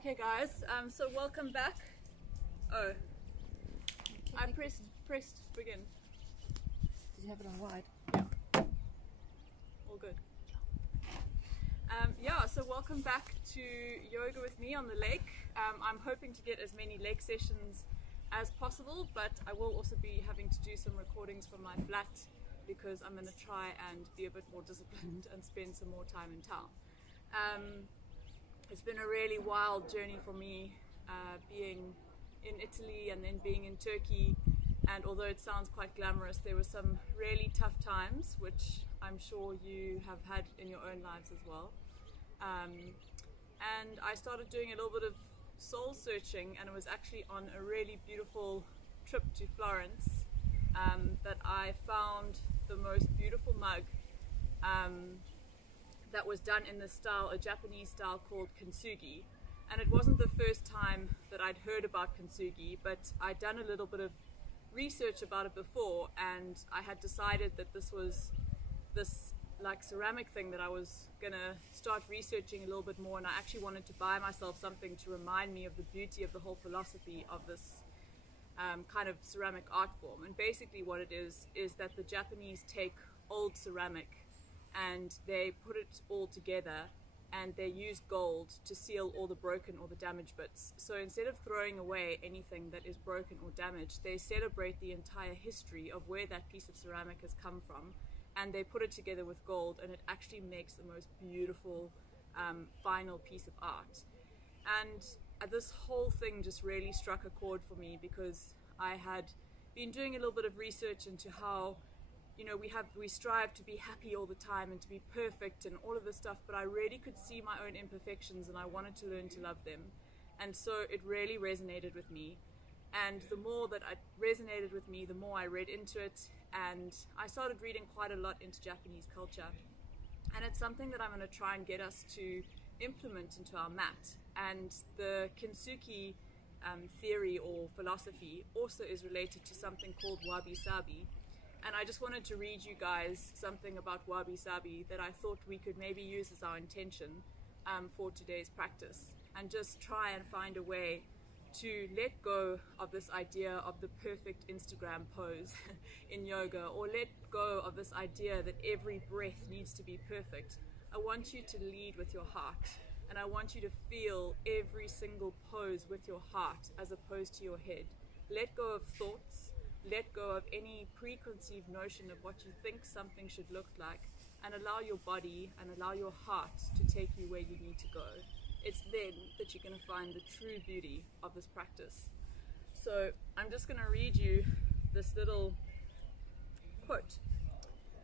Okay guys, so welcome back. Oh, I pressed begin. Did you have it on wide? Yeah. All good. Yeah, so welcome back to yoga with me on the lake. I'm hoping to get as many lake sessions as possible, but I will also be having to do some recordings from my flat because I'm going to try and be a bit more disciplined and spend some more time in town. It's been a really wild journey for me, being in Italy and then being in Turkey, and although it sounds quite glamorous, there were some really tough times, which I'm sure you have had in your own lives as well. And I started doing a little bit of soul searching, and it was actually on a really beautiful trip to Florence that I found the most beautiful mug that was done in the style, a Japanese style called kintsugi. And it wasn't the first time that I'd heard about kintsugi, but I'd done a little bit of research about it before, and I had decided that this was this like ceramic thing that I was gonna start researching a little bit more, and I actually wanted to buy myself something to remind me of the beauty of the whole philosophy of this kind of ceramic art form. And basically what it is that the Japanese take old ceramic and they put it all together, and they use gold to seal all the broken or the damaged bits. So instead of throwing away anything that is broken or damaged, they celebrate the entire history of where that piece of ceramic has come from, and they put it together with gold, and it actually makes the most beautiful final piece of art. And this whole thing just really struck a chord for me, because I had been doing a little bit of research into how, you know, we strive to be happy all the time and to be perfect and all of this stuff, but I really could see my own imperfections, and I wanted to learn to love them. And so it really resonated with me, and the more that it resonated with me, the more I read into it, and I started reading quite a lot into Japanese culture. And it's something that I'm going to try and get us to implement into our mat. And the kintsugi theory or philosophy also is related to something called wabi-sabi. And I just wanted to read you guys something about wabi-sabi that I thought we could maybe use as our intention for today's practice, and just try and find a way to let go of this idea of the perfect Instagram pose in yoga, or let go of this idea that every breath needs to be perfect. I want you to lead with your heart, and I want you to feel every single pose with your heart as opposed to your head. Let go of thoughts. Let go of any preconceived notion of what you think something should look like, and allow your body and allow your heart to take you where you need to go. It's then that you're going to find the true beauty of this practice. So I'm just going to read you this little quote.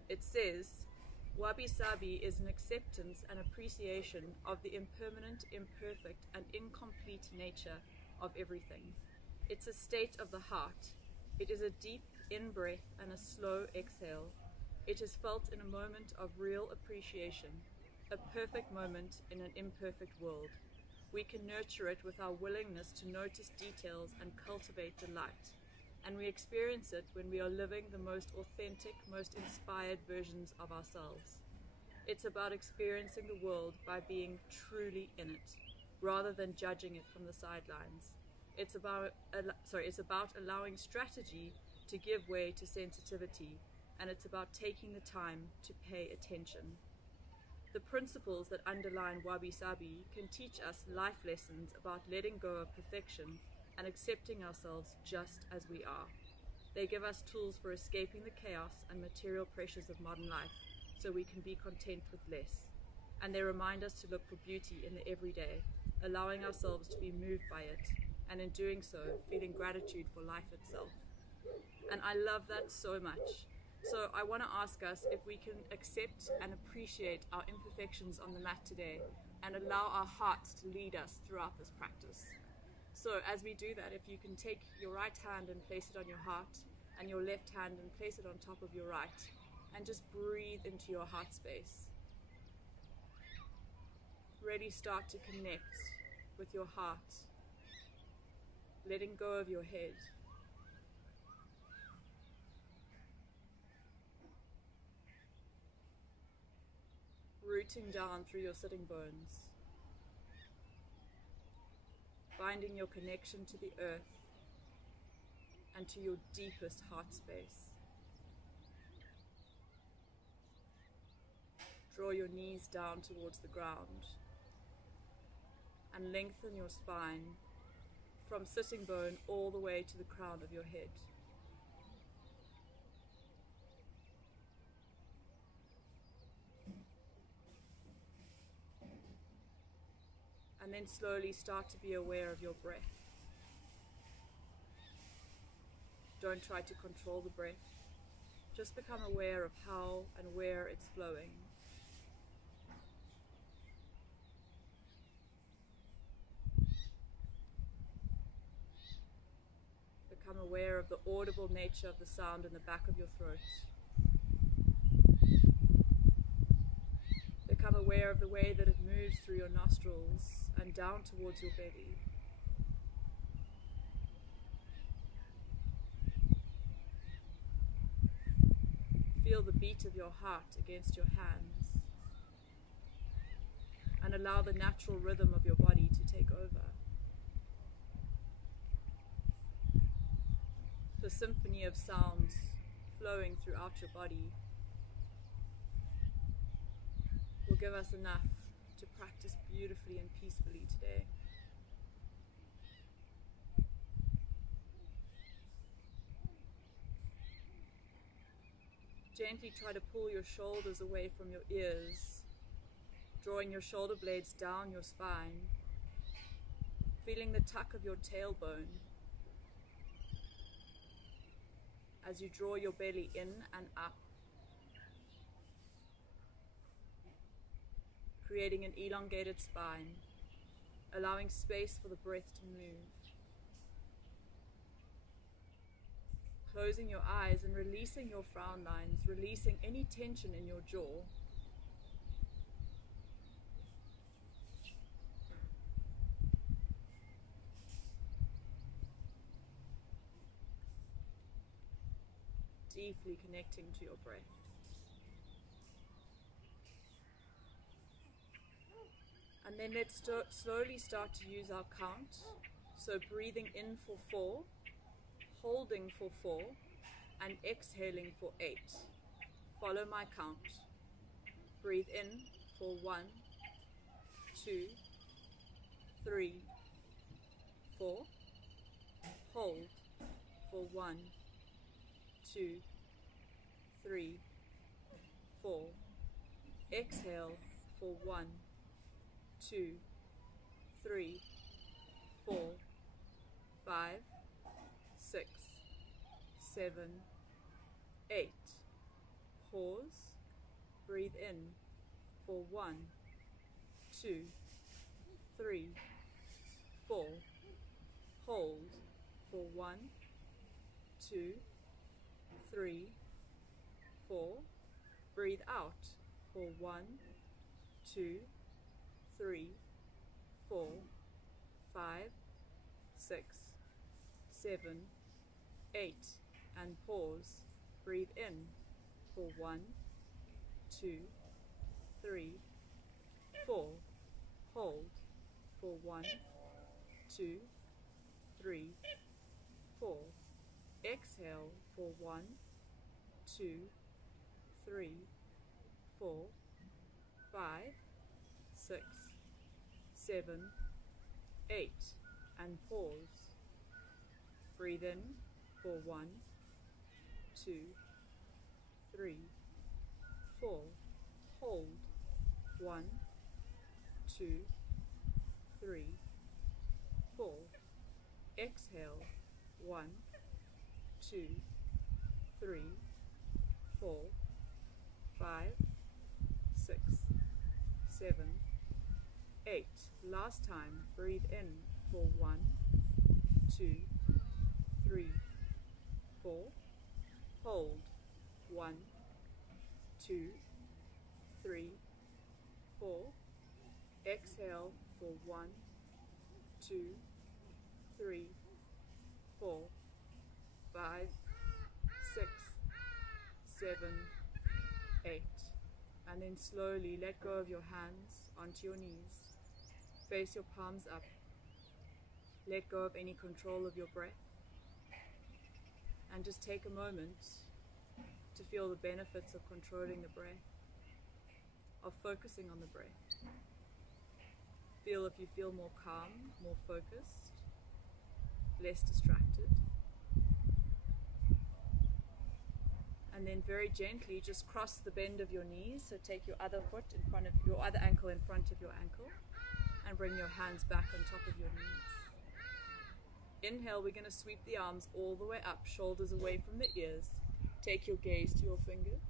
It says, "Wabi-sabi is an acceptance and appreciation of the impermanent, imperfect, and incomplete nature of everything. It's a state of the heart. It is a deep in-breath and a slow exhale. It is felt in a moment of real appreciation, a perfect moment in an imperfect world. We can nurture it with our willingness to notice details and cultivate delight. And we experience it when we are living the most authentic, most inspired versions of ourselves. It's about experiencing the world by being truly in it, rather than judging it from the sidelines. It's about allowing strategy to give way to sensitivity, and it's about taking the time to pay attention. The principles that underline wabi-sabi can teach us life lessons about letting go of perfection and accepting ourselves just as we are. They give us tools for escaping the chaos and material pressures of modern life, so we can be content with less. And they remind us to look for beauty in the everyday, allowing ourselves to be moved by it, and in doing so, feeling gratitude for life itself." And I love that so much. So I want to ask us if we can accept and appreciate our imperfections on the mat today, and allow our hearts to lead us throughout this practice. So as we do that, if you can take your right hand and place it on your heart, and your left hand and place it on top of your right, and just breathe into your heart space. Really start to connect with your heart, letting go of your head. Rooting down through your sitting bones. finding your connection to the earth and to your deepest heart space. Draw your knees down towards the ground and lengthen your spine from sitting bone all the way to the crown of your head. And then slowly start to be aware of your breath. Don't try to control the breath. Just become aware of how and where it's flowing. Become aware of the audible nature of the sound in the back of your throat. Become aware of the way that it moves through your nostrils and down towards your belly. Feel the beat of your heart against your hands and allow the natural rhythm of your body to take over. The symphony of sounds flowing throughout your body will give us enough to practice beautifully and peacefully today. Gently try to pull your shoulders away from your ears, drawing your shoulder blades down your spine, feeling the tuck of your tailbone as you draw your belly in and up, creating an elongated spine, allowing space for the breath to move. Closing your eyes and releasing your frown lines, releasing any tension in your jaw. Deeply connecting to your breath. And then let's slowly start to use our count. So breathing in for 4, holding for 4, and exhaling for 8. Follow my count. Breathe in for 1, 2, 3, 4. Hold for 1, 2, 3, 4. Exhale for 1, 2, 3, 4, 5, 6, 7, 8. Pause. Breathe in for 1, 2, 3, 4. Hold for 1, 2, 3, 4. Breathe out for 1, 2, 3, 4, 5, 6, 7, 8, and pause. Breathe in for 1, 2, 3, 4. Hold for 1, 2, 3, 4. Exhale for 1, 2, 3, 4, 5, 6, 7, 8, and pause. Breathe in for 1, 2, 3, 4. Hold 1, 2, 3, 4. Exhale 1, 2, 3, 4, 5, 6, 7, 8. Last time. Breathe in for 1, 2, 3, 4. Hold 1, 2, 3, 4. Exhale for 1, 2, 3, 4, 5, 6, 7, 8. And then slowly let go of your hands onto your knees. Face your palms up. Let go of any control of your breath. And just take a moment to feel the benefits of controlling the breath, of focusing on the breath. Feel if you feel more calm, more focused, less distracted. And then very gently just cross the bend of your knees. So take your other foot in front of your other ankle in front of your ankle and bring your hands back on top of your knees. Inhale, we're going to sweep the arms all the way up, shoulders away from the ears. Take your gaze to your fingers.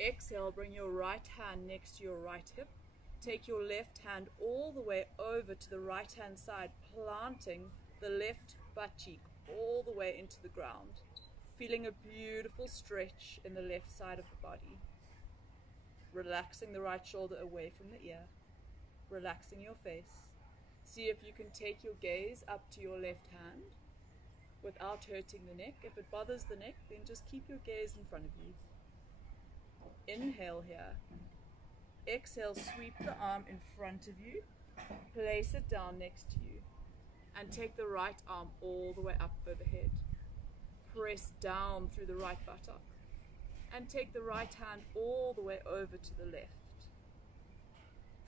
Exhale, bring your right hand next to your right hip. Take your left hand all the way over to the right hand side, planting the left butt cheek all the way into the ground. Feeling a beautiful stretch in the left side of the body. Relaxing the right shoulder away from the ear. Relaxing your face. See if you can take your gaze up to your left hand without hurting the neck. If it bothers the neck, then just keep your gaze in front of you. Inhale here. Exhale, sweep the arm in front of you. Place it down next to you. And take the right arm all the way up overhead. Press down through the right buttock. And take the right hand all the way over to the left.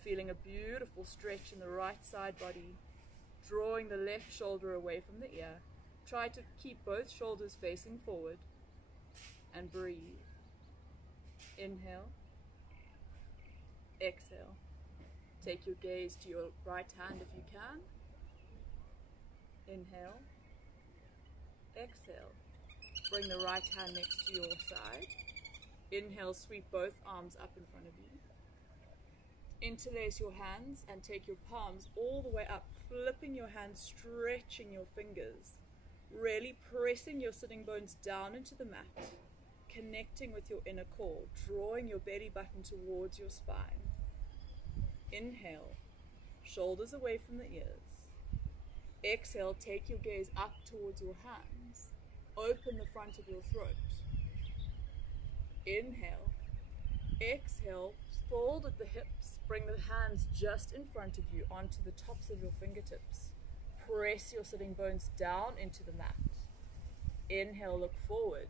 Feeling a beautiful stretch in the right side body, drawing the left shoulder away from the ear. Try to keep both shoulders facing forward and breathe. Inhale, exhale. Take your gaze to your right hand if you can. Inhale, exhale. Bring the right hand next to your side. Inhale, sweep both arms up in front of you. Interlace your hands and take your palms all the way up, flipping your hands, stretching your fingers, really pressing your sitting bones down into the mat, connecting with your inner core, drawing your belly button towards your spine. Inhale, shoulders away from the ears. Exhale, take your gaze up towards your hands, open the front of your throat. Inhale, exhale, fold at the hips. Bring the hands just in front of you onto the tops of your fingertips. Press your sitting bones down into the mat. Inhale, look forward.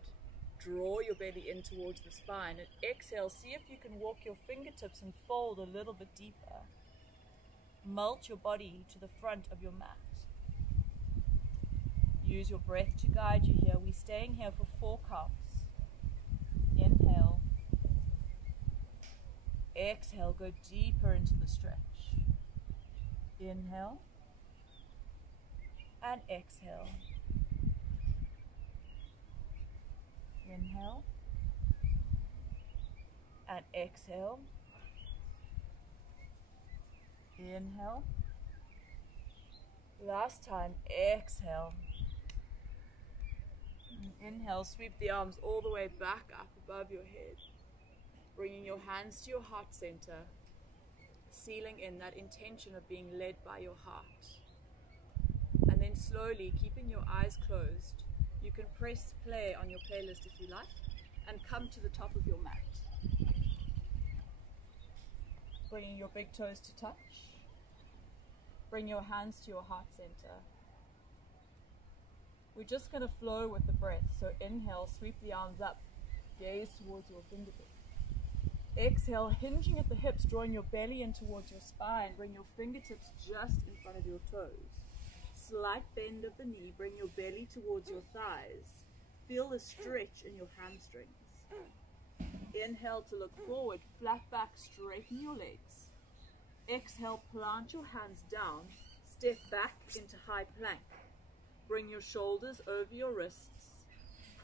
Draw your belly in towards the spine. And exhale, see if you can walk your fingertips and fold a little bit deeper. Melt your body to the front of your mat. Use your breath to guide you here. We're staying here for 4 counts. Inhale. Exhale, go deeper into the stretch. Inhale and exhale. Inhale and exhale. Inhale. Last time, exhale. Inhale, sweep the arms all the way back up above your head. Bringing your hands to your heart center, sealing in that intention of being led by your heart. And then slowly, keeping your eyes closed, you can press play on your playlist if you like, and come to the top of your mat. Bringing your big toes to touch. Bring your hands to your heart center. We're just going to flow with the breath, so inhale, sweep the arms up, gaze towards your fingertips. Exhale, hinging at the hips, drawing your belly in towards your spine. Bring your fingertips just in front of your toes. Slight bend of the knee, bring your belly towards your thighs. Feel the stretch in your hamstrings. Inhale to look forward, flat back, straighten your legs. Exhale, plant your hands down, step back into high plank. Bring your shoulders over your wrists,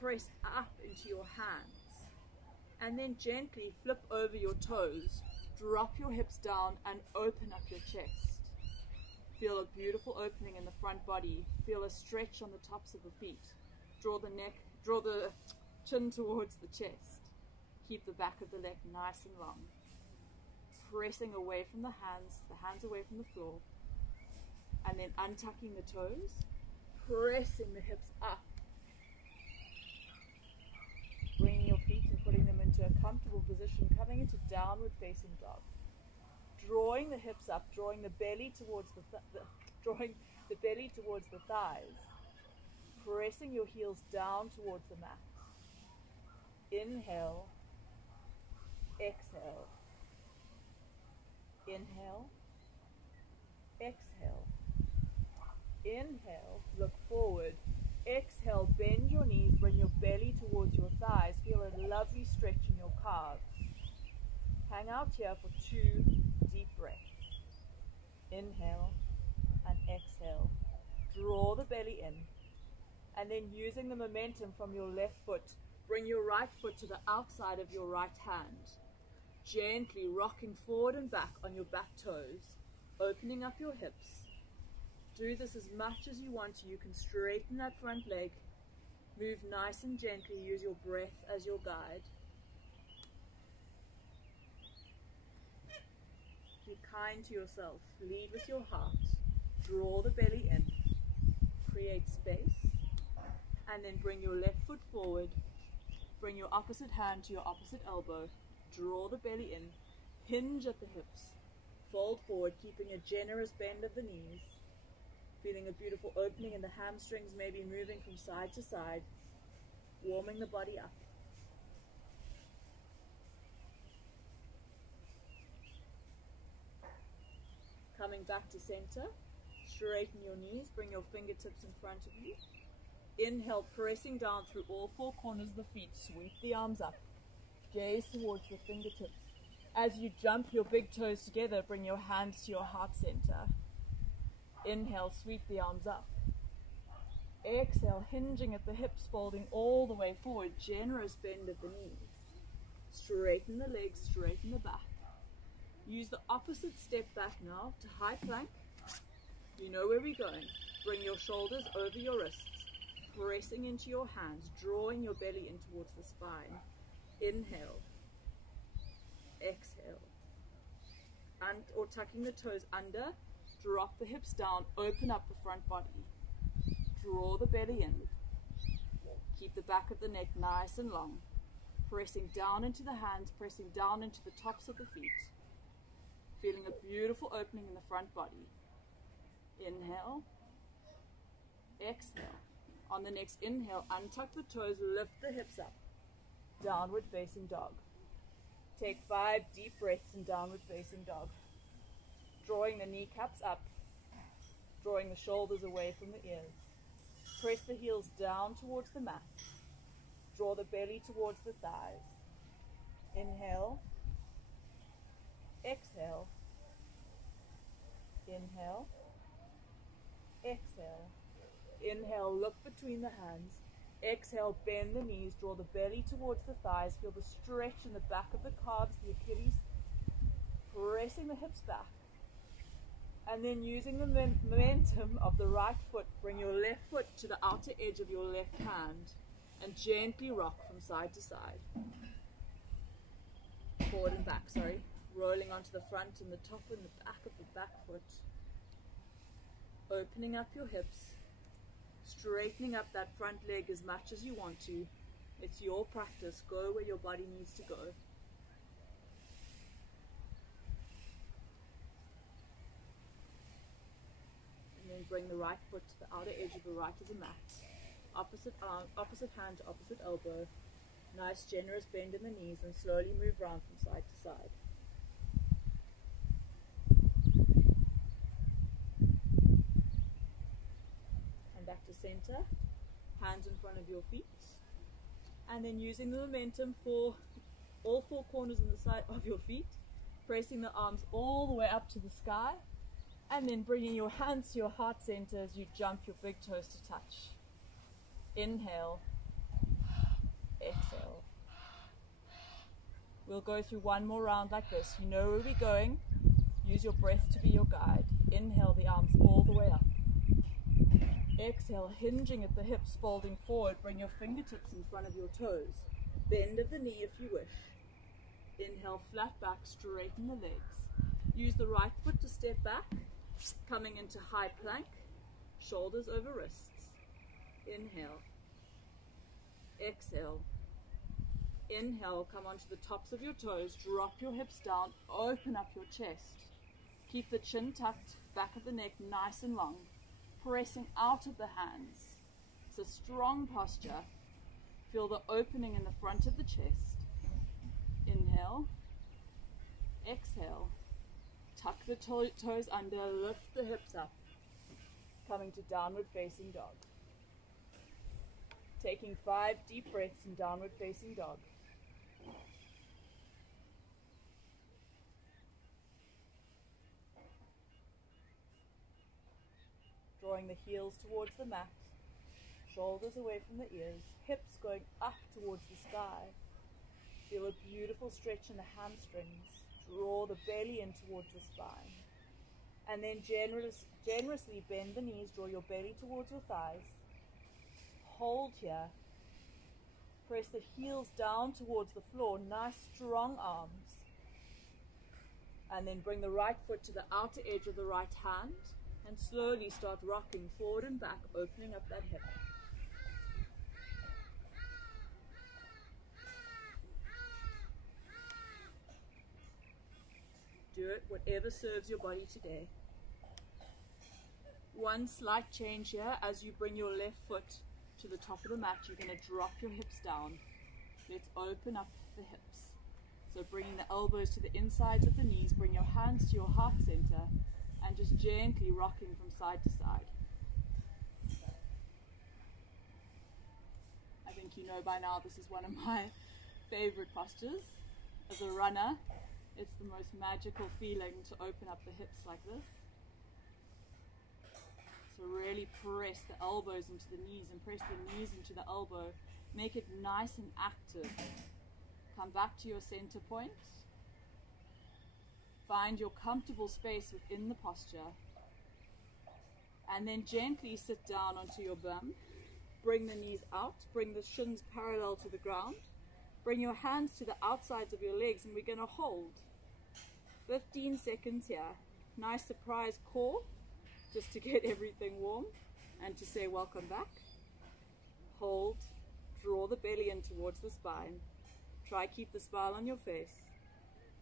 press up into your hands. And then gently flip over your toes, drop your hips down and open up your chest. Feel a beautiful opening in the front body. Feel a stretch on the tops of the feet. Draw the chin towards the chest. Keep the back of the leg nice and long. Pressing away from the hands away from the floor. And then untucking the toes, pressing the hips up. Bringing your feet and putting them into a comfortable position, coming into downward facing dog. Drawing the hips up, drawing the belly towards drawing the belly towards the thighs, pressing your heels down towards the mat. Inhale, exhale. Inhale, exhale. Inhale, look forward. Exhale, bend your knees, bring your belly towards your thighs. Feel a lovely stretch in your calves. Hang out here for 2 deep breaths. Inhale and exhale. Draw the belly in. And then using the momentum from your left foot, bring your right foot to the outside of your right hand. Gently rocking forward and back on your back toes, opening up your hips. Do this as much as you want to. You can straighten that front leg. Move nice and gently. Use your breath as your guide. Be kind to yourself. Lead with your heart. Draw the belly in. Create space. And then bring your left foot forward. Bring your opposite hand to your opposite elbow. Draw the belly in. Hinge at the hips. Fold forward, keeping a generous bend of the knees. Feeling a beautiful opening in the hamstrings, maybe moving from side to side. Warming the body up. Coming back to center. Straighten your knees, bring your fingertips in front of you. Inhale, pressing down through all 4 corners of the feet. Sweep the arms up. Gaze towards the fingertips. As you jump your big toes together, bring your hands to your heart center. Inhale, sweep the arms up. Exhale, hinging at the hips, folding all the way forward. Generous bend of the knees. Straighten the legs, straighten the back. Use the opposite step back now to high plank. You know where we're going. Bring your shoulders over your wrists. Pressing into your hands, drawing your belly in towards the spine. Inhale, exhale, or tucking the toes under, drop the hips down, open up the front body, draw the belly in, keep the back of the neck nice and long, pressing down into the hands, pressing down into the tops of the feet, feeling a beautiful opening in the front body. Inhale, exhale. On the next inhale, untuck the toes, lift the hips up. Downward facing dog. Take 5 deep breaths in downward facing dog. Drawing the kneecaps up. Drawing the shoulders away from the ears. Press the heels down towards the mat. Draw the belly towards the thighs. Inhale. Exhale. Inhale. Exhale. Inhale, look between the hands. Exhale, bend the knees, draw the belly towards the thighs. Feel the stretch in the back of the calves, the Achilles. Pressing the hips back. And then using the momentum of the right foot, bring your left foot to the outer edge of your left hand and gently rock from side to side. Forward and back, sorry. Rolling onto the front and the top and the back of the back foot. Opening up your hips. Straightening up that front leg as much as you want to. It's your practice. Go where your body needs to go. And then bring the right foot to the outer edge of the right of the mat. Opposite arm, opposite hand to opposite elbow. Nice generous bend in the knees and slowly move around from side to side. Back to center, hands in front of your feet, and then using the momentum for all 4 corners on the side of your feet, pressing the arms all the way up to the sky, and then bringing your hands to your heart center as you jump your big toes to touch. Inhale, exhale. We'll go through one more round like this. You know where we're going. Use your breath to be your guide. Inhale, the arms all the way up. Exhale, hinging at the hips, folding forward. Bring your fingertips in front of your toes. Bend of the knee if you wish. Inhale, flat back, straighten the legs. Use the right foot to step back, coming into high plank, shoulders over wrists. Inhale. Exhale. Inhale, come onto the tops of your toes, drop your hips down, open up your chest. Keep the chin tucked, back of the neck nice and long. pressing out of the hands. It's a strong posture. Feel the opening in the front of the chest. Inhale. Exhale. Tuck the toes under, lift the hips up. Coming to downward facing dog. Taking 5 deep breaths in downward facing dog. Drawing the heels towards the mat, shoulders away from the ears, hips going up towards the sky. Feel a beautiful stretch in the hamstrings. Draw the belly in towards the spine. And then generously bend the knees, draw your belly towards your thighs. Hold here. Press the heels down towards the floor, nice strong arms. And then bring the right foot to the outer edge of the right hand and slowly start rocking forward and back, opening up that hip. Do it whatever serves your body today. One slight change here. As you bring your left foot to the top of the mat, you're going to drop your hips down. Let's open up the hips. So bringing the elbows to the insides of the knees, bring your hands to your heart center and just gently rocking from side to side. I think you know by now this is one of my favorite postures. As a runner, it's the most magical feeling to open up the hips like this. So really press the elbows into the knees and press the knees into the elbow. Make it nice and active. Come back to your center point. Find your comfortable space within the posture. And then gently sit down onto your bum. Bring the knees out. Bring the shins parallel to the ground. Bring your hands to the outsides of your legs and we're going to hold. 15 seconds here. Nice surprise core, just to get everything warm and to say welcome back. Hold. Draw the belly in towards the spine. Try keep the smile on your face.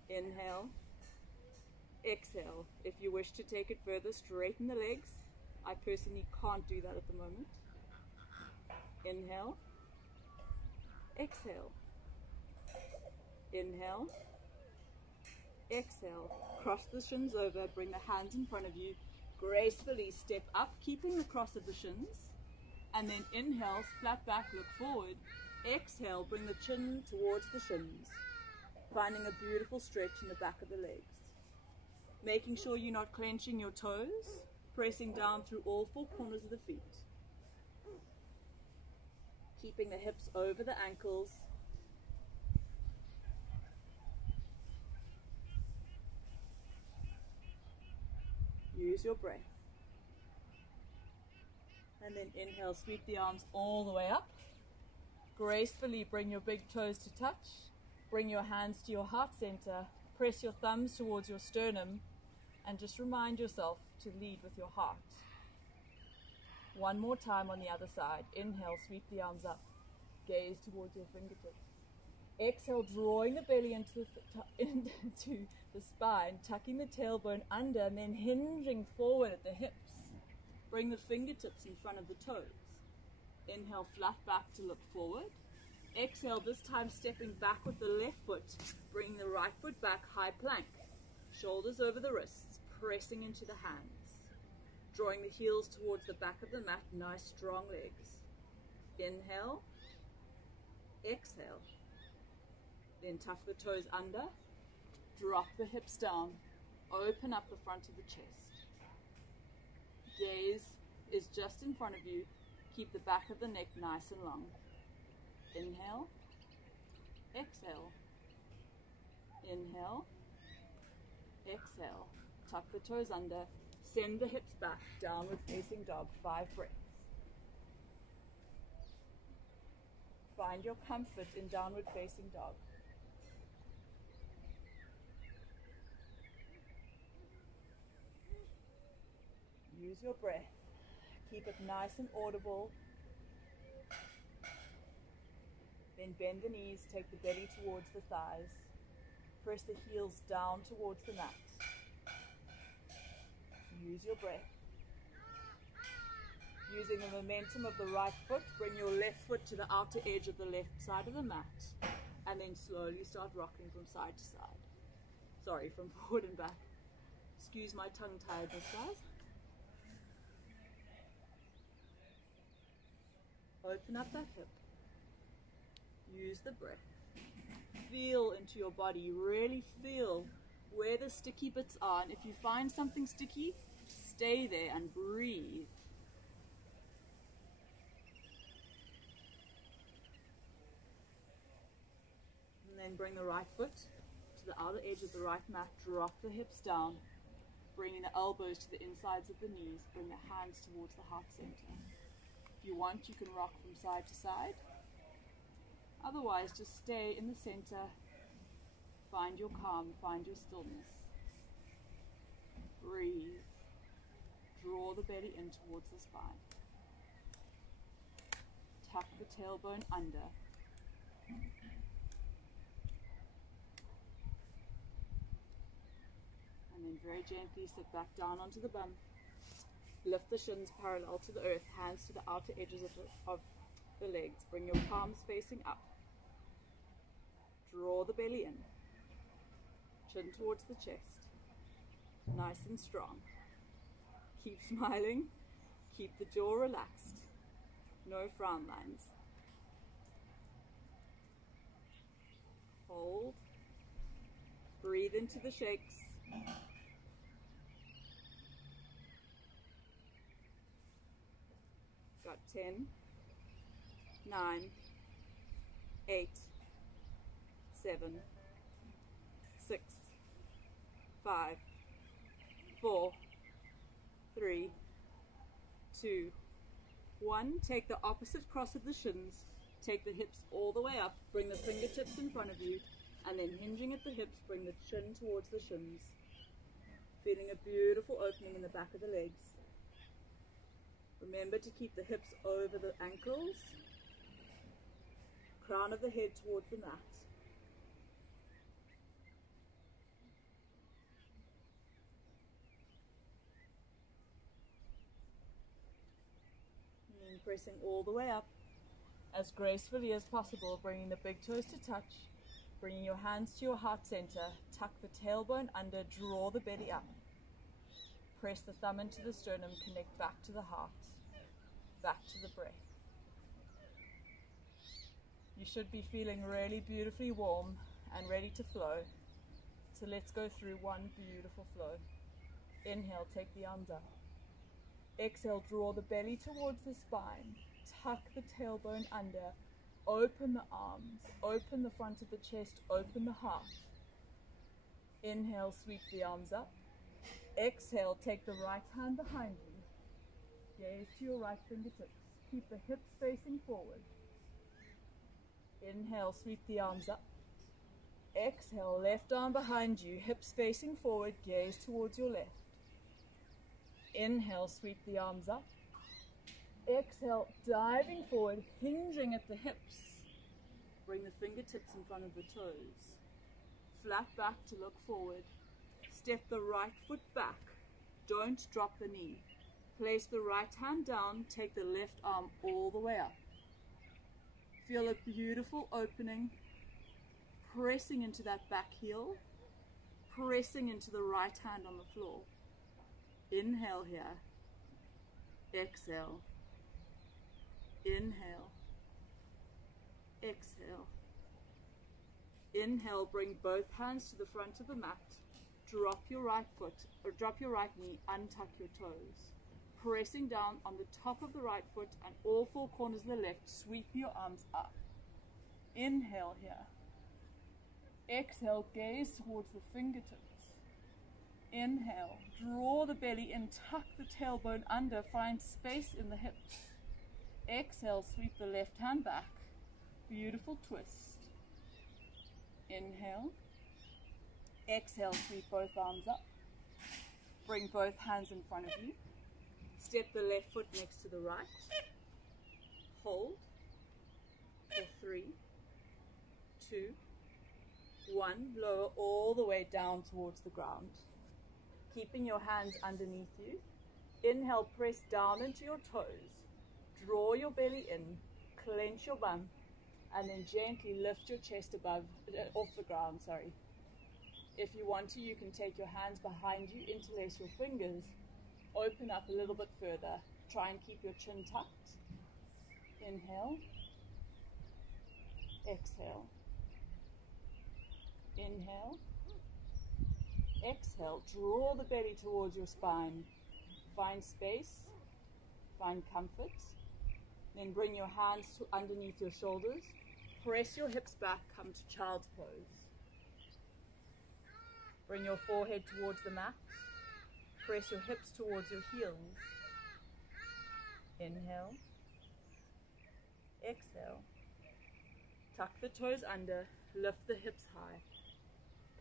Inhale. Exhale. If you wish to take it further, straighten the legs. I personally can't do that at the moment. Inhale. Exhale. Inhale. Exhale. Cross the shins over. Bring the hands in front of you. Gracefully step up, keeping the cross of the shins. And then inhale, flat back, look forward. Exhale, bring the chin towards the shins. Finding a beautiful stretch in the back of the legs. Making sure you're not clenching your toes. Pressing down through all 4 corners of the feet. Keeping the hips over the ankles. Use your breath. And then inhale, sweep the arms all the way up. Gracefully bring your big toes to touch. Bring your hands to your heart center. Press your thumbs towards your sternum. And just remind yourself to lead with your heart. One more time on the other side. Inhale, sweep the arms up. Gaze towards your fingertips. Exhale, drawing the belly into the spine, tucking the tailbone under and then hinging forward at the hips. Bring the fingertips in front of the toes. Inhale, flat back to look forward. Exhale, this time stepping back with the left foot. Bring the right foot back, high plank. Shoulders over the wrists, pressing into the hands. Drawing the heels towards the back of the mat, nice strong legs. Inhale. Exhale. Then tuck the toes under. Drop the hips down. Open up the front of the chest. Gaze is just in front of you. Keep the back of the neck nice and long. Inhale. Exhale. Inhale. Exhale. Tuck the toes under. Send the hips back. Downward facing dog. 5 breaths. Find your comfort in downward facing dog. Use your breath. Keep it nice and audible. Then bend the knees, take the belly towards the thighs. Press the heels down towards the mat. Use your breath. Using the momentum of the right foot, bring your left foot to the outer edge of the left side of the mat, and then slowly start rocking from side to side. Sorry, from forward and back. Excuse my tongue tiredness, guys. Open up that hip. Use the breath. Feel into your body. Really feel where the sticky bits are. And if you find something sticky, stay there and breathe. And then bring the right foot to the outer edge of the right mat. Drop the hips down. Bringing the elbows to the insides of the knees. Bring the hands towards the heart center. If you want, you can rock from side to side. Otherwise, just stay in the center. Find your calm, find your stillness. Breathe. Draw the belly in towards the spine. Tuck the tailbone under. And then very gently sit back down onto the bum. Lift the shins parallel to the earth, hands to the outer edges of the legs. Bring your palms facing up. Draw the belly in. Chin towards the chest. Nice and strong. Keep smiling. Keep the jaw relaxed. No frown lines. Hold. Breathe into the shakes. Got 10, 9, 8, 7, 6, 5, 4, 3, 2, 1. Take the opposite cross of the shins. Take the hips all the way up. Bring the fingertips in front of you. And then hinging at the hips, bring the chin towards the shins. Feeling a beautiful opening in the back of the legs. Remember to keep the hips over the ankles. Crown of the head towards the mat. And pressing all the way up as gracefully as possible, bringing the big toes to touch. Bringing your hands to your heart center, tuck the tailbone under, draw the belly up. Press the thumb into the sternum, connect back to the heart, back to the breath. You should be feeling really beautifully warm and ready to flow. So let's go through one beautiful flow. Inhale, take the arms up. Exhale, draw the belly towards the spine, tuck the tailbone under. Open the arms, open the front of the chest, open the heart. Inhale, sweep the arms up. Exhale, take the right hand behind you. Gaze to your right fingertips. Keep the hips facing forward. Inhale, sweep the arms up. Exhale, left arm behind you, hips facing forward, gaze towards your left. Inhale, sweep the arms up. Exhale, diving forward, hinging at the hips. Bring the fingertips in front of the toes. Flat back to look forward. Step the right foot back. Don't drop the knee. Place the right hand down. Take the left arm all the way up. Feel a beautiful opening. Pressing into that back heel. Pressing into the right hand on the floor. Inhale here. Exhale. Inhale. Exhale. Inhale, bring both hands to the front of the mat. Drop your right foot, or drop your right knee, untuck your toes. Pressing down on the top of the right foot and all four corners of the left, sweep your arms up. Inhale here. Exhale, gaze towards the fingertips. Inhale, draw the belly in, tuck the tailbone under, find space in the hips. Exhale, sweep the left hand back. Beautiful twist. Inhale. Exhale, sweep both arms up. Bring both hands in front of you. Step the left foot next to the right. Hold. For 3, 2, 1. Lower all the way down towards the ground. Keeping your hands underneath you. Inhale, press down into your toes. Draw your belly in, clench your bum, and then gently lift your chest off the ground, sorry. If you want to, you can take your hands behind you, interlace your fingers, open up a little bit further. Try and keep your chin tucked. Inhale. Exhale. Inhale. Exhale. Draw the belly towards your spine. Find space. Find comfort. Then bring your hands to underneath your shoulders. Press your hips back. Come to child's pose. Bring your forehead towards the mat. Press your hips towards your heels. Inhale. Exhale. Tuck the toes under. Lift the hips high.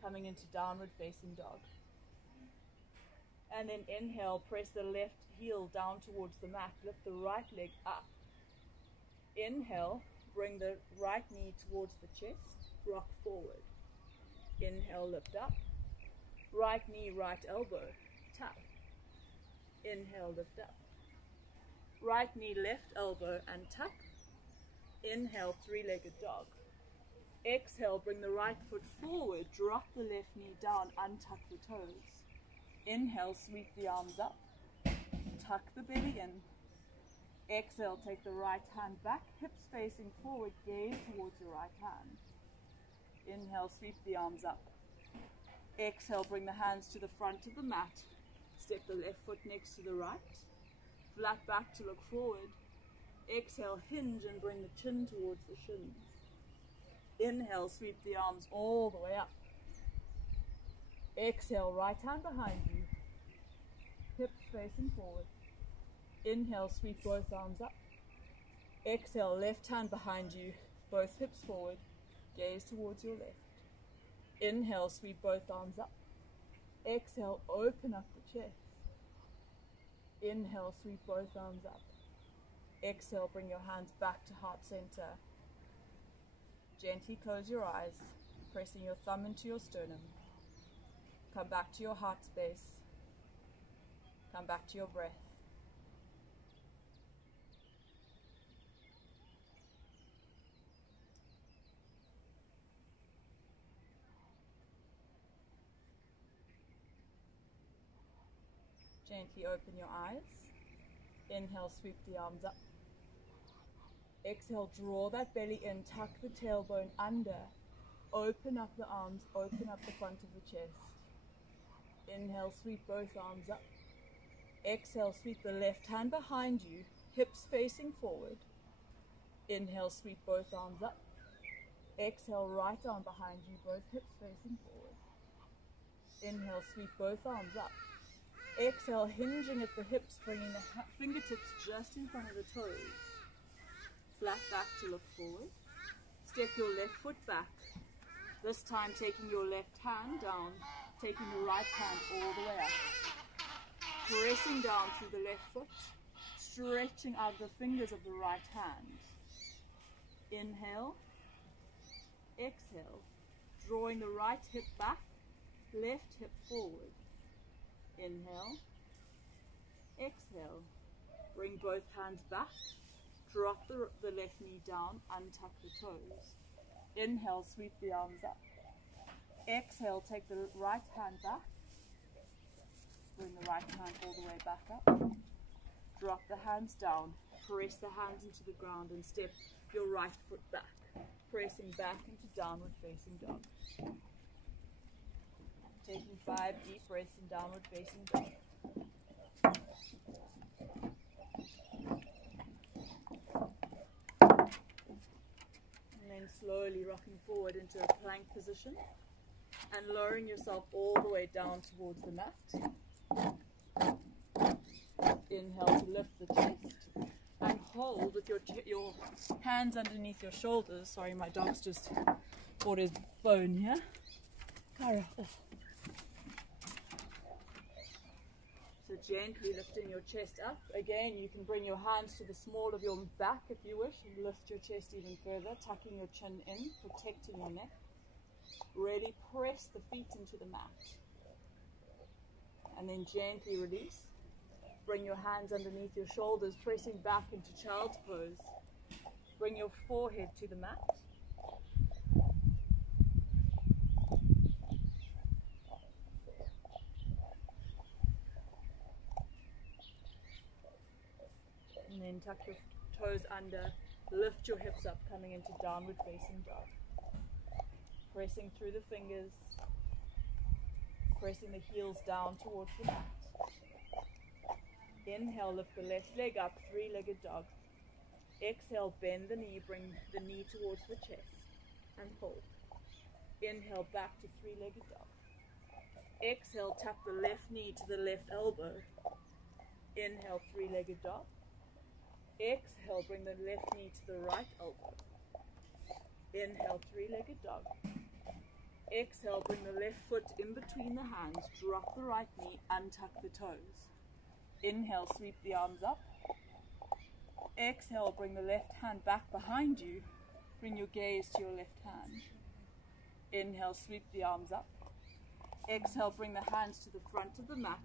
Coming into downward facing dog. And then inhale. Press the left heel down towards the mat. Lift the right leg up. Inhale. Bring the right knee towards the chest. Rock forward. Inhale. Lift up. Right knee, right elbow. Tuck. Inhale. Lift up. Right knee, left elbow, and tuck. Inhale, three-legged dog. Exhale, bring the right foot forward, drop the left knee down, untuck the toes. Inhale, sweep the arms up. Tuck the belly in. Exhale, take the right hand back, hips facing forward, gaze towards your right hand. Inhale, sweep the arms up. Exhale, bring the hands to the front of the mat. Step the left foot next to the right. Flat back to look forward. Exhale, hinge and bring the chin towards the shins. Inhale, sweep the arms all the way up. Exhale, right hand behind you. Hips facing forward. Inhale, sweep both arms up. Exhale, left hand behind you, both hips forward. Gaze towards your left. Inhale, sweep both arms up. Exhale, open up the chest. Inhale, sweep both arms up. Exhale, bring your hands back to heart center. Gently close your eyes, pressing your thumb into your sternum. Come back to your heart space. Come back to your breath. Gently open your eyes. Inhale, sweep the arms up. Exhale, draw that belly in, tuck the tailbone under. Open up the arms, open up the front of the chest. Inhale, sweep both arms up. Exhale, sweep the left hand behind you, hips facing forward. Inhale, sweep both arms up. Exhale, right arm behind you, both hips facing forward. Inhale, sweep both arms up. Exhale, hinging at the hips, bringing the fingertips just in front of the toes. Flat back to look forward. Step your left foot back. This time taking your left hand down, taking the right hand all the way up. Pressing down through the left foot, stretching out the fingers of the right hand. Inhale, exhale, drawing the right hip back, left hip forward. Inhale, exhale, bring both hands back, drop the left knee down, untuck the toes. Inhale, sweep the arms up. Exhale, take the right hand back, bring the right hand all the way back up. Drop the hands down, press the hands into the ground and step your right foot back, pressing back into downward facing dog. Taking 5 deep breaths in downward facing dog. And then slowly rocking forward into a plank position and lowering yourself all the way down towards the mat. Inhale to lift the chest and hold with your hands underneath your shoulders. Sorry, my dog's just caught his bone here. Kara. Oh. So gently lifting your chest up. Again, you can bring your hands to the small of your back if you wish and lift your chest even further, tucking your chin in, protecting your neck. Really press the feet into the mat. And then gently release. Bring your hands underneath your shoulders, pressing back into child's pose. Bring your forehead to the mat. And then tuck your toes under, lift your hips up, coming into downward facing dog. Pressing through the fingers, pressing the heels down towards the mat. Inhale, lift the left leg up, three-legged dog. Exhale, bend the knee, bring the knee towards the chest and hold. Inhale, back to three-legged dog. Exhale, tap the left knee to the left elbow. Inhale, three-legged dog. Exhale, bring the left knee to the right elbow. Inhale, three-legged dog. Exhale, bring the left foot in between the hands, drop the right knee, untuck the toes. Inhale, sweep the arms up. Exhale, bring the left hand back behind you. Bring your gaze to your left hand. Inhale, sweep the arms up. Exhale, bring the hands to the front of the mat.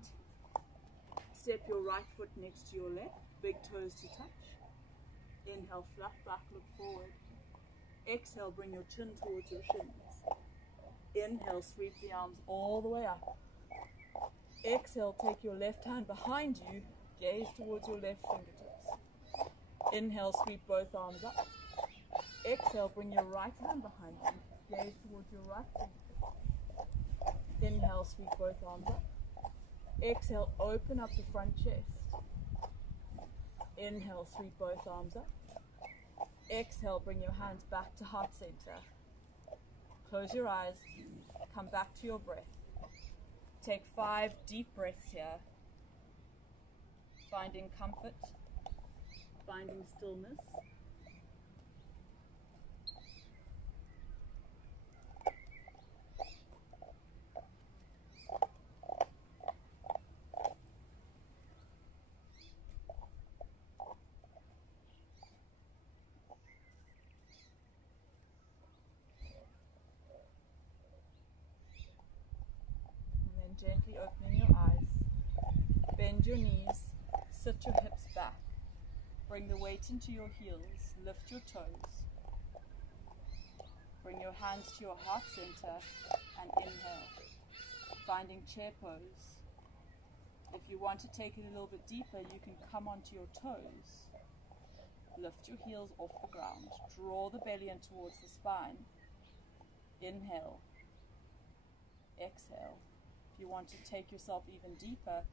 Step your right foot next to your left, big toes to touch. Inhale, fluff back, look forward. Exhale, bring your chin towards your shins. Inhale, sweep the arms all the way up. Exhale, take your left hand behind you, gaze towards your left fingertips. Inhale, sweep both arms up. Exhale, bring your right hand behind you, gaze towards your right fingertips. Inhale, sweep both arms up. Exhale, open up the front chest. Inhale, sweep both arms up. Exhale, bring your hands back to heart center. Close your eyes, come back to your breath. Take 5 deep breaths here, finding comfort, finding stillness. Gently opening your eyes, bend your knees, sit your hips back, bring the weight into your heels, lift your toes, bring your hands to your heart center and inhale, finding chair pose. If you want to take it a little bit deeper, you can come onto your toes, lift your heels off the ground, draw the belly in towards the spine, inhale, exhale. If you want to take yourself even deeper,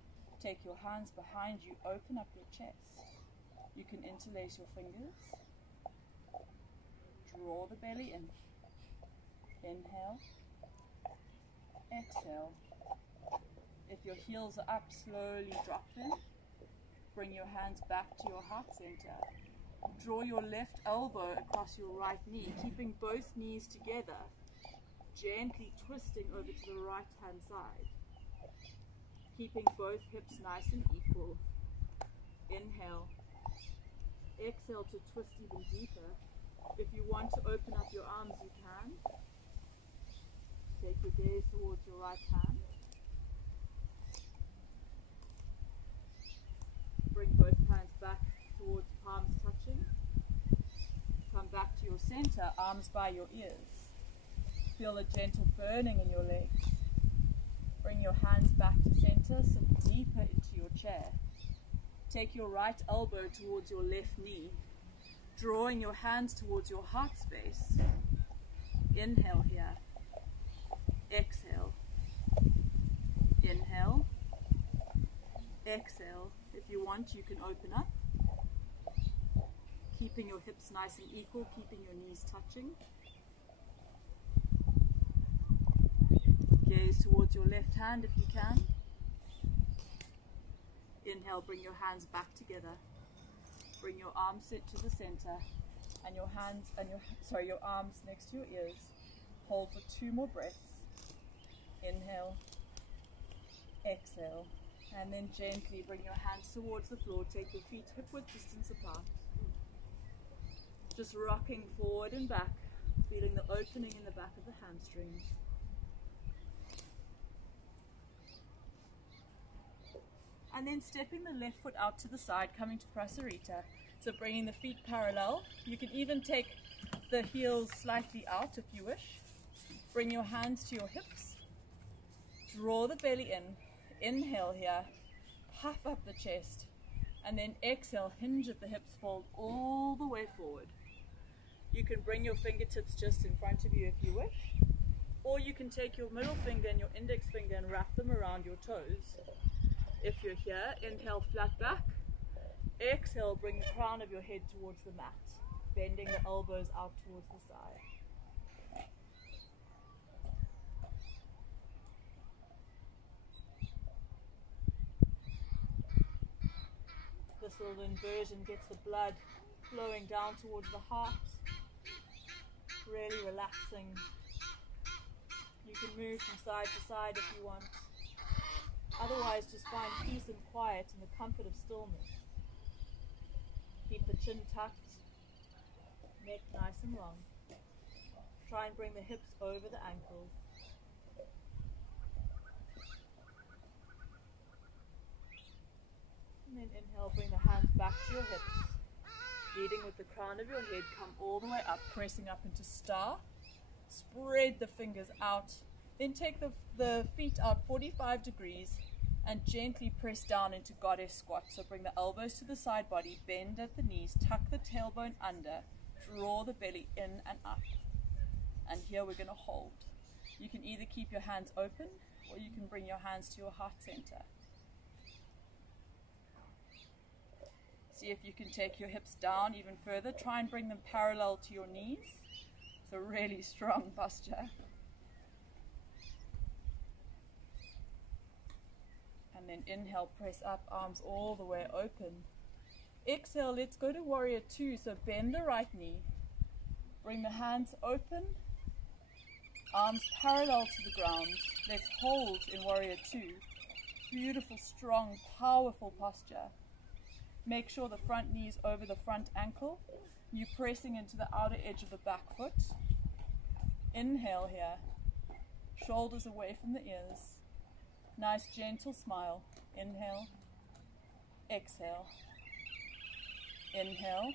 take your hands behind you, open up your chest. You can interlace your fingers. Draw the belly in. Inhale. Exhale. If your heels are up, slowly drop them. Bring your hands back to your heart center. Draw your left elbow across your right knee, keeping both knees together. Gently twisting over to the right hand side. Keeping both hips nice and equal. Inhale. Exhale to twist even deeper. If you want to open up your arms, you can. Take your gaze towards your right hand. Bring both hands back towards palms touching. Come back to your center, arms by your ears. Feel a gentle burning in your legs. Bring your hands back to center, sit deeper into your chair. Take your right elbow towards your left knee, drawing your hands towards your heart space. Inhale here. Exhale. Inhale. Exhale. If you want, you can open up. Keeping your hips nice and equal, keeping your knees touching. Gaze towards your left hand if you can. Inhale, bring your hands back together. Bring your arms sit to the center and your hands and your arms next to your ears. Hold for 2 more breaths. Inhale, exhale, and then gently bring your hands towards the floor. Take your feet hip-width distance apart. Just rocking forward and back, feeling the opening in the back of the hamstrings. And then stepping the left foot out to the side, coming to prasarita. So bringing the feet parallel. You can even take the heels slightly out if you wish. Bring your hands to your hips. Draw the belly in. Inhale here. Puff up the chest. And then exhale, hinge at the hips, fold all the way forward. You can bring your fingertips just in front of you if you wish. Or you can take your middle finger and your index finger and wrap them around your toes. If you're here, inhale, flat back. Exhale, bring the crown of your head towards the mat, bending the elbows out towards the side. This little inversion gets the blood flowing down towards the heart, really relaxing. You can move from side to side if you want. Otherwise, just find peace and quiet in the comfort of stillness. Keep the chin tucked, neck nice and long. Try and bring the hips over the ankles. And then inhale, bring the hands back to your hips. Leading with the crown of your head, come all the way up, pressing up into star. Spread the fingers out. Then take the feet out 45 degrees and gently press down into goddess squat. So bring the elbows to the side body, bend at the knees, tuck the tailbone under, draw the belly in and up. And here we're going to hold. You can either keep your hands open or you can bring your hands to your heart center. See if you can take your hips down even further. Try and bring them parallel to your knees. It's a really strong posture. And then inhale, press up, arms all the way open. Exhale, let's go to warrior two. So bend the right knee. Bring the hands open. Arms parallel to the ground. Let's hold in warrior two. Beautiful, strong, powerful posture. Make sure the front knee is over the front ankle. You're pressing into the outer edge of the back foot. Inhale here. Shoulders away from the ears. Nice gentle smile. Inhale. Exhale. Inhale.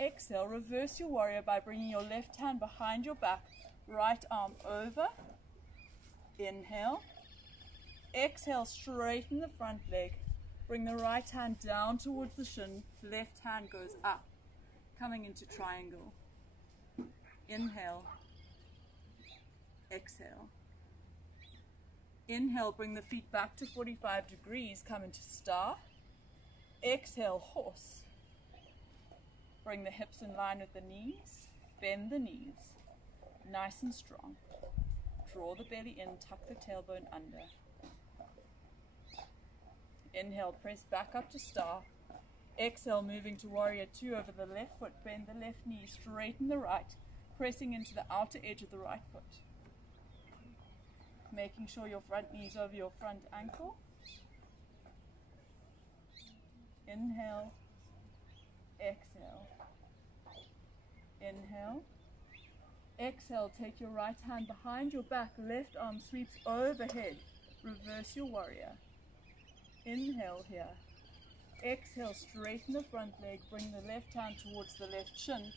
Exhale. Reverse your warrior by bringing your left hand behind your back. Right arm over. Inhale. Exhale. Straighten the front leg. Bring the right hand down towards the shin. Left hand goes up. Coming into triangle. Inhale. Exhale. Inhale, bring the feet back to 45 degrees. Come into star. Exhale, horse. Bring the hips in line with the knees. Bend the knees. Nice and strong. Draw the belly in, tuck the tailbone under. Inhale, press back up to star. Exhale, moving to warrior two over the left foot. Bend the left knee, straighten the right, pressing into the outer edge of the right foot. Making sure your front knee is over your front ankle. Inhale, exhale. Inhale, exhale. Take your right hand behind your back, left arm sweeps overhead. Reverse your warrior. Inhale here. Exhale, straighten the front leg, bring the left hand towards the left shin.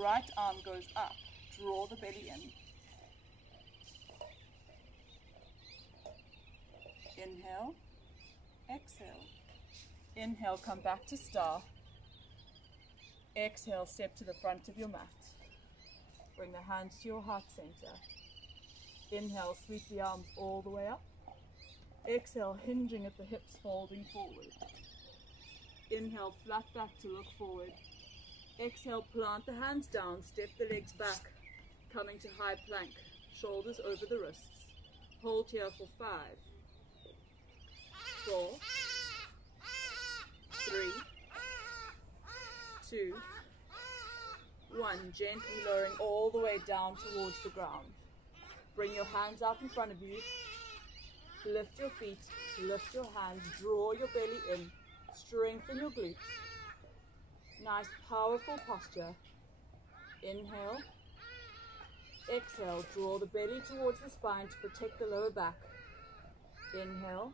Right arm goes up. Draw the belly in. Inhale, exhale. Inhale, come back to star. Exhale, step to the front of your mat. Bring the hands to your heart center. Inhale, sweep the arms all the way up. Exhale, hinging at the hips, folding forward. Inhale, flat back to look forward. Exhale, plant the hands down, step the legs back, coming to high plank, shoulders over the wrists. Hold here for 5, 4, 3, 2, 1. Gently lowering all the way down towards the ground. Bring your hands out in front of you. Lift your feet, lift your hands, draw your belly in, strengthen your glutes. Nice, powerful posture. Inhale, exhale, draw the belly towards the spine to protect the lower back. Inhale,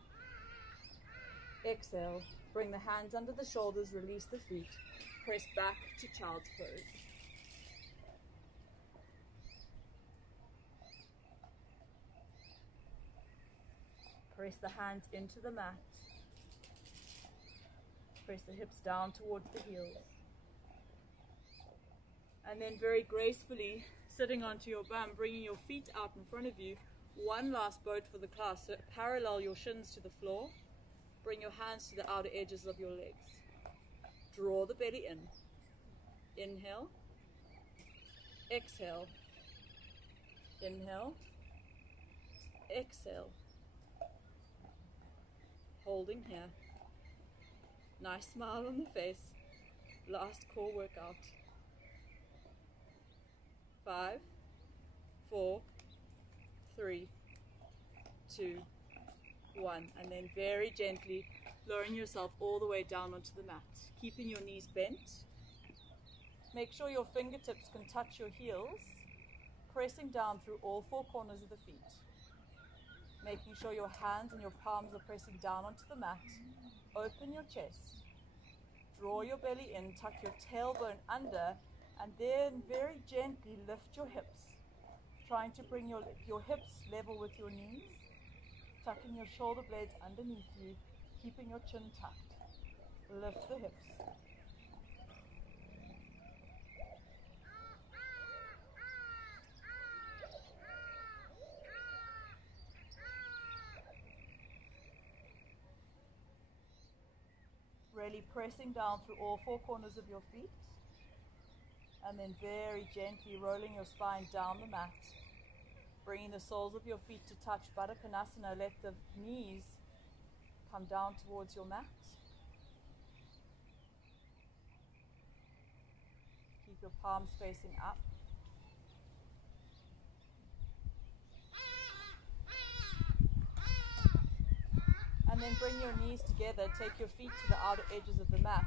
Exhale. Bring the hands under the shoulders, release the feet. Press back to child's pose. Press the hands into the mat. Press the hips down towards the heels. And then very gracefully, sitting onto your bum, bringing your feet out in front of you. One last boat for the class. So parallel your shins to the floor. Bring your hands to the outer edges of your legs. Draw the belly in. Inhale. Exhale. Inhale. Exhale. Holding here. Nice smile on the face. Last core workout. 5, 4, 3, 2, 1. And then very gently lowering yourself all the way down onto the mat. Keeping your knees bent. Make sure your fingertips can touch your heels. Pressing down through all four corners of the feet. Making sure your hands and your palms are pressing down onto the mat. Open your chest. Draw your belly in, tuck your tailbone under, and then very gently lift your hips. Trying to bring your hips level with your knees. Tucking your shoulder blades underneath you, keeping your chin tucked. Lift the hips. Really pressing down through all four corners of your feet. And then very gently rolling your spine down the mat. Bringing the soles of your feet to touch Baddha Konasana. Let the knees come down towards your mat. Keep your palms facing up. And then bring your knees together, take your feet to the outer edges of the mat,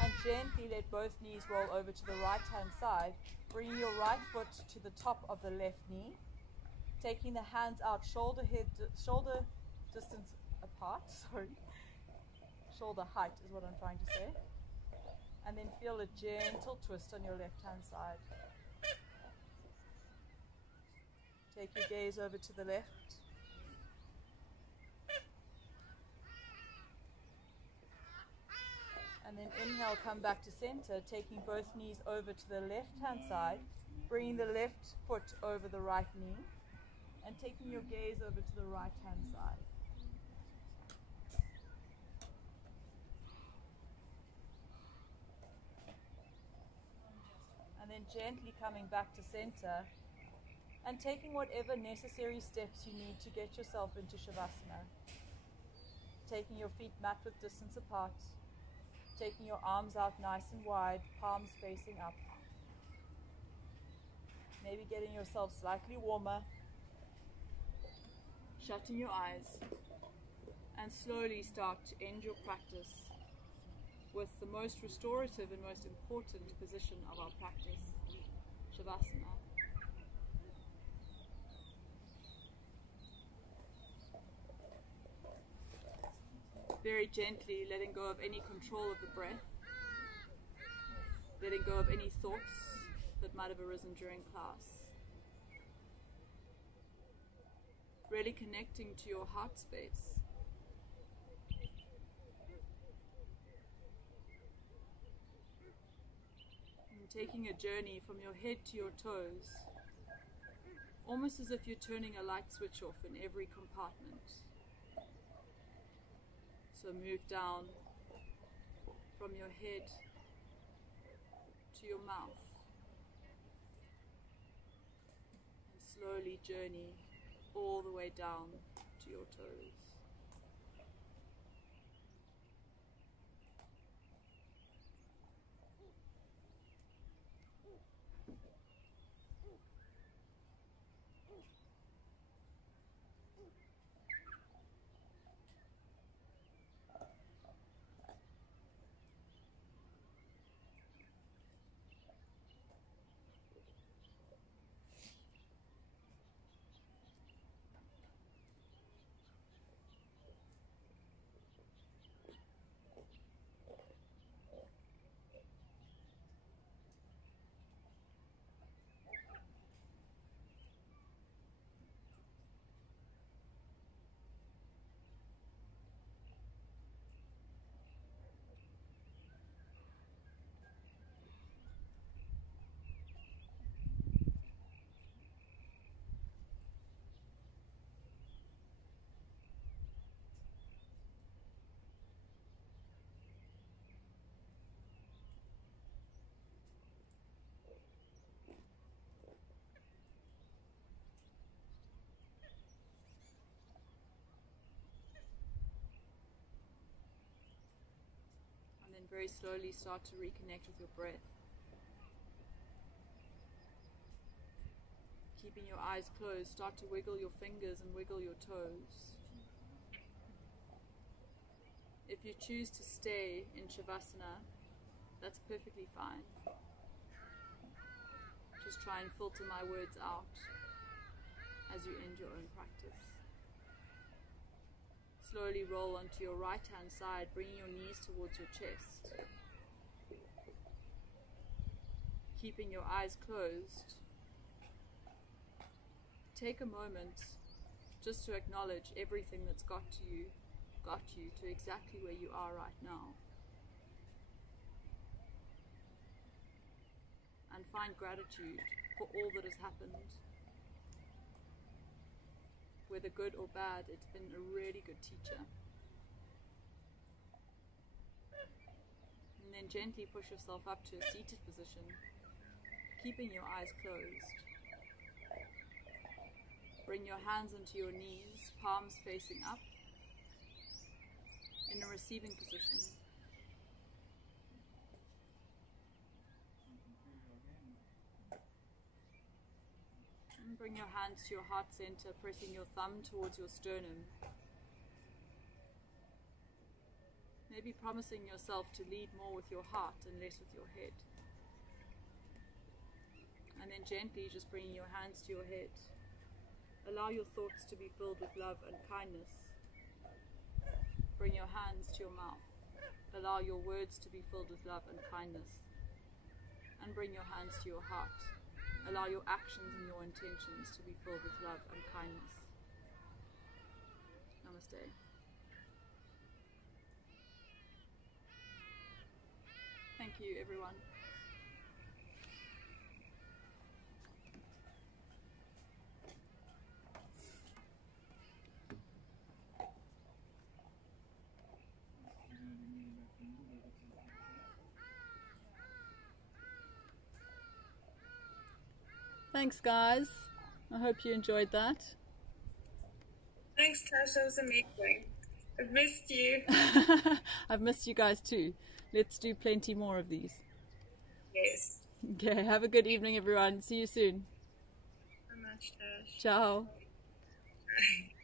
and gently let both knees roll over to the right hand side, bringing your right foot to the top of the left knee, taking the hands out shoulder distance apart, shoulder height is what I'm trying to say, and then feel a gentle twist on your left hand side. Take your gaze over to the left. And then inhale, come back to center, taking both knees over to the left hand side, bringing the left foot over the right knee, and taking your gaze over to the right hand side. And then gently coming back to center, and taking whatever necessary steps you need to get yourself into Shavasana. Taking your feet mat width distance apart. Taking your arms out nice and wide, palms facing up. Maybe getting yourself slightly warmer. Shutting your eyes. And slowly start to end your practice with the most restorative and most important position of our practice, Shavasana. Very gently letting go of any control of the breath, letting go of any thoughts that might have arisen during class. Really connecting to your heart space. And taking a journey from your head to your toes, almost as if you're turning a light switch off in every compartment. So move down from your head to your mouth and slowly journey all the way down to your toes. And very slowly start to reconnect with your breath. Keeping your eyes closed, start to wiggle your fingers and wiggle your toes. If you choose to stay in Shavasana, that's perfectly fine. Just try and filter my words out as you end your own practice. Slowly roll onto your right hand side, bringing your knees towards your chest. Keeping your eyes closed, take a moment just to acknowledge everything that's got you to exactly where you are right now. And find gratitude for all that has happened. Whether good or bad, it's been a really good teacher. And then gently push yourself up to a seated position, keeping your eyes closed. Bring your hands into your knees, palms facing up, in a receiving position. And bring your hands to your heart center, pressing your thumb towards your sternum. Maybe promising yourself to lead more with your heart and less with your head. And then gently just bringing your hands to your head. Allow your thoughts to be filled with love and kindness. Bring your hands to your mouth. Allow your words to be filled with love and kindness. And bring your hands to your heart. Allow your actions and your intentions to be filled with love and kindness. Namaste. Thank you, everyone. Thanks, guys. I hope you enjoyed that. Thanks, Tash. That was amazing. I've missed you. I've missed you guys too. Let's do plenty more of these. Yes. Okay, have a good evening, everyone. See you soon. So much, Tash. Ciao. Bye.